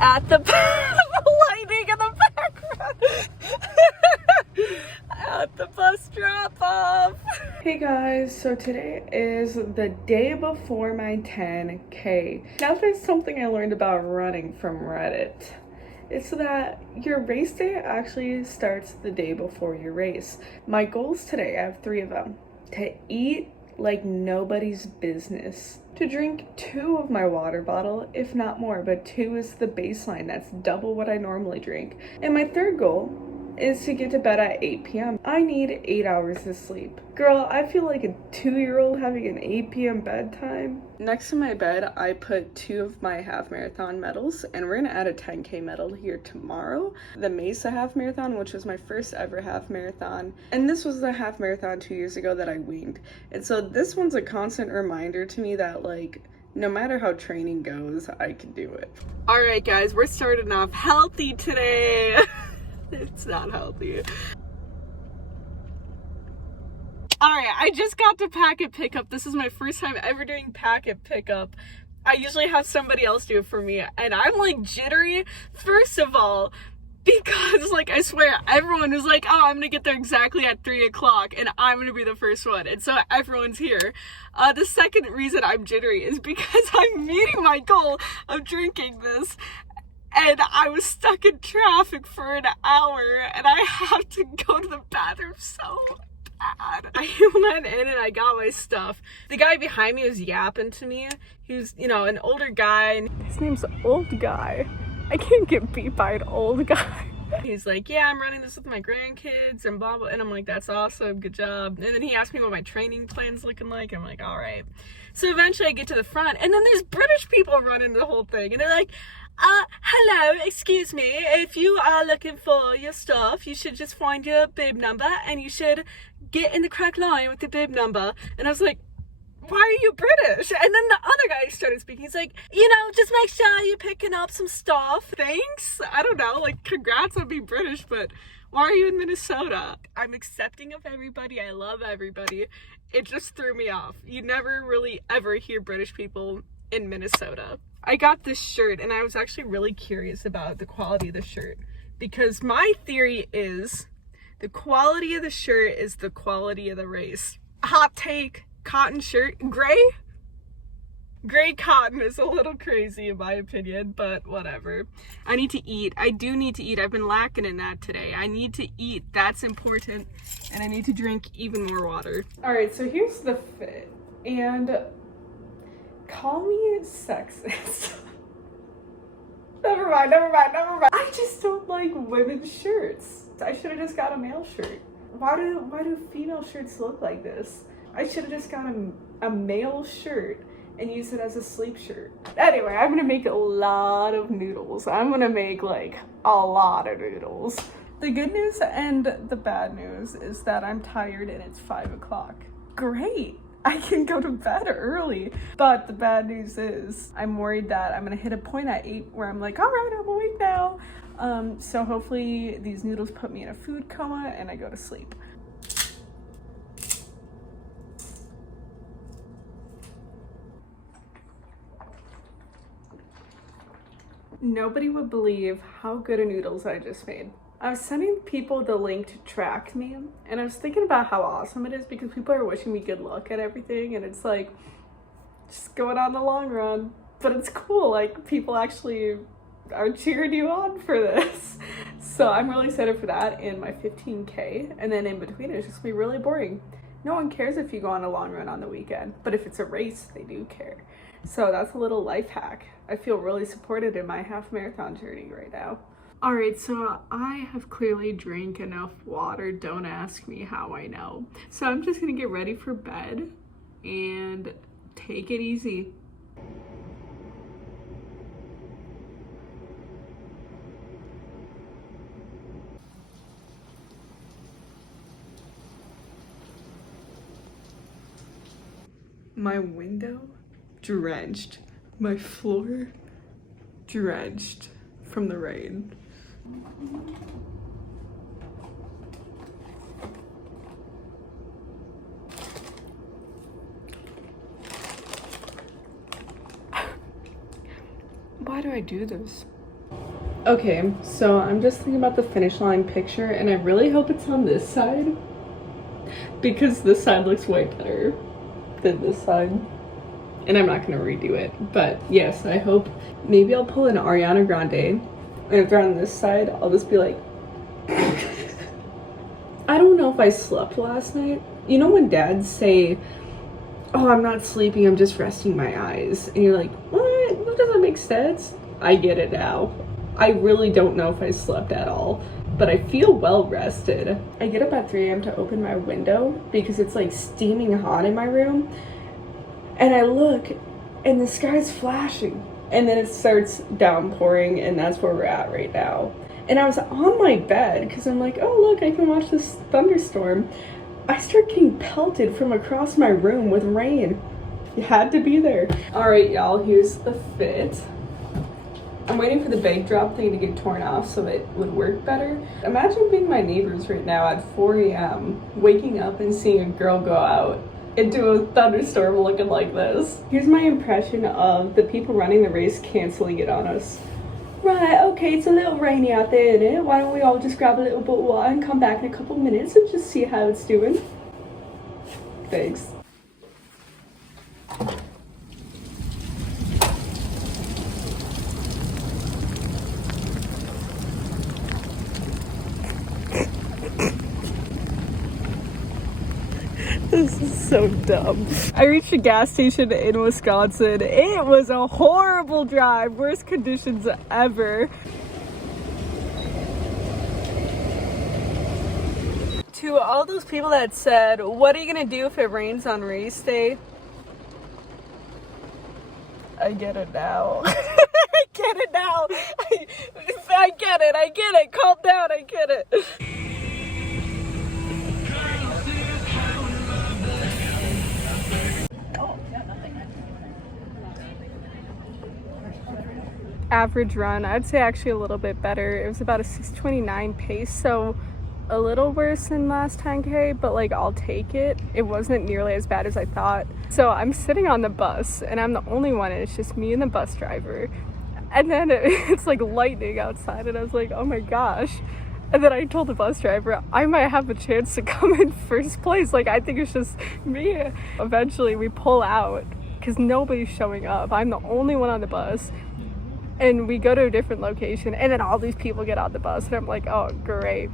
at the lighting in the background at the bus drop-off. Hey guys, so today is the day before my 10K. Now there's something I learned about running from Reddit. It's that your race day actually starts the day before your race. My goals today, I have 3 of them. To eat like nobody's business. To drink 2 of my water bottle, if not more, but 2 is the baseline. That's double what I normally drink. And my 3rd goal is to get to bed at 8 p.m. I need 8 hours of sleep. Girl, I feel like a 2-year-old having an 8 p.m. bedtime. Next to my bed, I put 2 of my half marathon medals, and we're gonna add a 10K medal here tomorrow. The Mesa half marathon, which was my first ever half marathon. And this was the half marathon 2 years ago that I winged. And so this one's a constant reminder to me that, like, no matter how training goes, I can do it. All right, guys, we're starting off healthy today. It's not healthy. Alright, I just got to packet pickup. This is my first time ever doing packet pickup. I usually have somebody else do it for me, and I'm like jittery, first of all, because like I swear everyone was like, oh, I'm gonna get there exactly at 3 o'clock and I'm gonna be the first one, and so everyone's here. The second reason I'm jittery is because I'm meeting my goal of drinking this, and I was stuck in traffic for an hour, and I have to go to the bathroom so bad. I went in and I got my stuff. The guy behind me was yapping to me. He was, you know, an older guy, and his name's Old Guy. I can't get beat by an old guy. He's like, yeah, I'm running this with my grandkids and blah, blah. And I'm like, that's awesome, good job. And then he asked me what my training plan's looking like. I'm like, all right. So eventually I get to the front, and then there's British people running the whole thing. And they're like, hello, excuse me, if you are looking for your stuff, you should just find your bib number and you should get in the correct line with the bib number. And I was like, why are you British? And then the other guy started speaking. He's like, you know, just make sure you're picking up some stuff. Thanks. I don't know, like, congrats on being British, but why are you in Minnesota? I'm accepting of everybody. I love everybody. It just threw me off. You never really ever hear British people in Minnesota. I got this shirt, and I was actually really curious about the quality of the shirt, because my theory is the quality of the shirt is the quality of the race. Hot take, cotton shirt, gray cotton is a little crazy in my opinion, but whatever. I need to eat. I do need to eat. I've been lacking in that today. I need to eat. That's important. And I need to drink even more water. All right, so here's the fit, and call me sexist. Never mind. I just don't like women's shirts. I should have just got a male shirt. Why do female shirts look like this? I should have just got a male shirt and used it as a sleep shirt. Anyway, I'm gonna make a lot of noodles. I'm gonna make like a lot of noodles. The good news and the bad news is that I'm tired and it's 5 o'clock. Great. I can go to bed early. But the bad news is I'm worried that I'm gonna hit a point at 8 where I'm like, all right, I'm awake now. So hopefully these noodles put me in a food coma and I go to sleep. Nobody would believe how good of noodles I just made. I was sending people the link to track me, and I was thinking about how awesome it is because people are wishing me good luck and everything, and it's like just going on the long run. But it's cool, like people actually are cheering you on for this. So I'm really excited for that and my 15K, and then in between it's just gonna be really boring. No one cares if you go on a long run on the weekend, but if it's a race, they do care. So that's a little life hack. I feel really supported in my half marathon journey right now. All right, so I have clearly drank enough water. Don't ask me how I know. So I'm just gonna get ready for bed and take it easy. My window drenched, my floor drenched from the rain. Why do I do this? Okay, so I'm just thinking about the finish line picture, and I really hope it's on this side, because this side looks way better than this side. And I'm not gonna redo it, but yes, I hope. Maybe I'll pull an Ariana Grande, and if they're on this side, I'll just be like, I don't know if I slept last night. You know when dads say, oh, I'm not sleeping, I'm just resting my eyes, and you're like, what? That doesn't make sense. I get it now. I really don't know if I slept at all, but I feel well rested. I get up at 3 a.m. to open my window because it's like steaming hot in my room, and I look and the sky's flashing, and then it starts downpouring, and that's where we're at right now. And I was on my bed because I'm like, oh look, I can watch this thunderstorm. I start getting pelted from across my room with rain. You had to be there. All right, y'all, here's the fit. I'm waiting for the bag drop thing to get torn off so it would work better. Imagine being my neighbors right now at 4 a.m., waking up and seeing a girl go out into a thunderstorm looking like this. Here's my impression of the people running the race canceling it on us. Right, okay, it's a little rainy out there, isn't it? Why don't we all just grab a little bit of water and come back in a couple minutes and just see how it's doing? Thanks. This is so dumb. I reached a gas station in Wisconsin. It was a horrible drive. Worst conditions ever. To all those people that said, what are you gonna do if it rains on race day? I get it now. I get it now. I get it. Calm down, I get it. Average run, I'd say actually a little bit better. It was about a 6:29 pace, so a little worse than last 10K, but like I'll take it. It wasn't nearly as bad as I thought. So I'm sitting on the bus and I'm the only one, and it's just me and the bus driver. And then it's like lightning outside, and I was like, oh my gosh. And then I told the bus driver, I might have a chance to come in first place. Like, I think it's just me. Eventually we pull out because nobody's showing up. I'm the only one on the bus. And we go to a different location, and then all these people get on the bus, and I'm like, oh, great.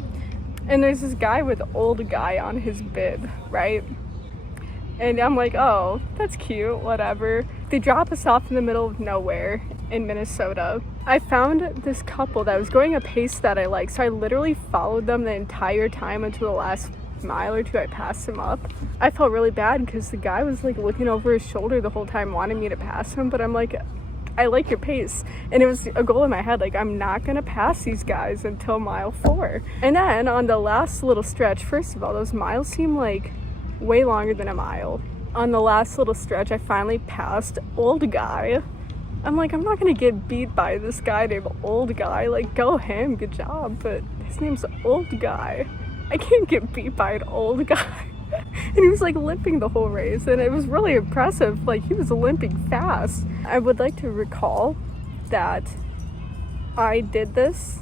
And there's this guy with old guy on his bib, right? And I'm like, oh, that's cute, whatever. They drop us off in the middle of nowhere in Minnesota. I found this couple that was going a pace that I like, so I literally followed them the entire time until the last mile or two. I passed him up. I felt really bad because the guy was like looking over his shoulder the whole time, wanting me to pass him, but I'm like, I like your pace. And it was a goal in my head, like, I'm not gonna pass these guys until mile 4. And then on the last little stretch, first of all, those miles seem like way longer than a mile. On the last little stretch, I finally passed old guy. I'm like, I'm not gonna get beat by this guy named old guy. Like, go him, good job, but his name's old guy. I can't get beat by an old guy. And he was like limping the whole race, and it was really impressive. Like, he was limping fast. I would like to recall that I did this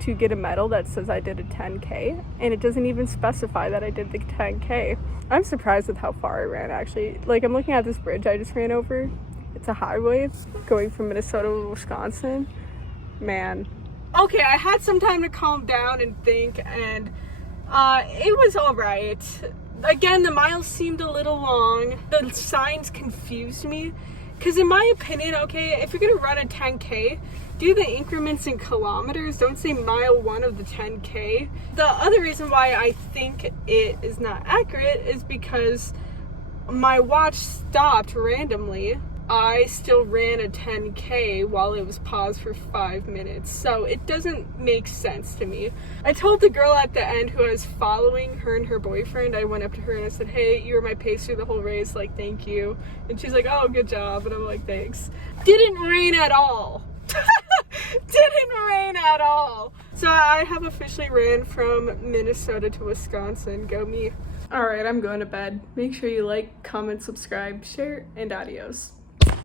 to get a medal that says I did a 10K, and it doesn't even specify that I did the 10K. I'm surprised with how far I ran, actually. Like, I'm looking at this bridge I just ran over. It's a highway going from Minnesota to Wisconsin. Man. Okay, I had some time to calm down and think, and it was all right. Again, the miles seemed a little long. The signs confused me. Because in my opinion, okay, if you're going to run a 10K, do the increments in kilometers. Don't say mile 1 of the 10K. The other reason why I think it is not accurate is because my watch stopped randomly. I still ran a 10K while it was paused for 5 minutes, so it doesn't make sense to me. I told the girl at the end who I was following, her and her boyfriend, I went up to her and I said, hey, you were my pace through the whole race, like, thank you. And she's like, oh, good job. And I'm like, thanks. Didn't rain at all. Didn't rain at all. So I have officially ran from Minnesota to Wisconsin. Go me. All right, I'm going to bed. Make sure you like, comment, subscribe, share, and adios.